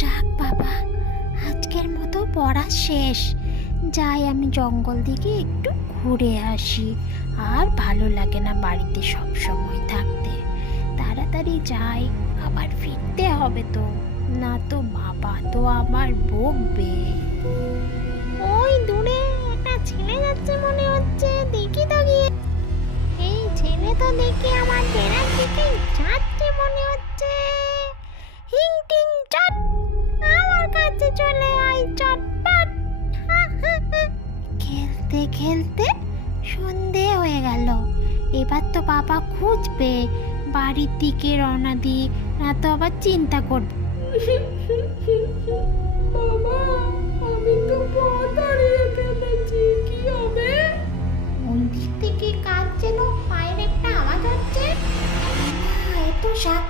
যাক বাবা, আজকের মতো পড়া শেষ। যাই আমি জঙ্গল দিকে একটু ঘুরে আসি। আর ভালো লাগে না বাড়িতে সব সময় থাকতে। তাড়াতাড়ি যাই, আবার ফিরতে হবে তো, না তো বাবা তো আমার বকবে। ওই দূরে একটা ছেলে যাচ্ছে মনে হচ্ছে, দেখি তো গিয়ে। এই ছেলে তো দেখি আমার ডেরার দিকে যাচ্ছে মনে হচ্ছে। হিং টিং চট, আমার কাছে চলে আয় চটপট। খেলতে খেলতে সন্ধে হয়ে গেল। এবার তো বাবা খুঁজবে, বাড়ির দিকে রওনা দিই, না তো আবার চিন্তা করবে। বাবা, আমি তো পথ হারিয়ে ফেলেছি, কি হবে? মন্দির থেকে কাজ যেন পায়ের একটা আওয়াজ হচ্ছে। এ তো শাক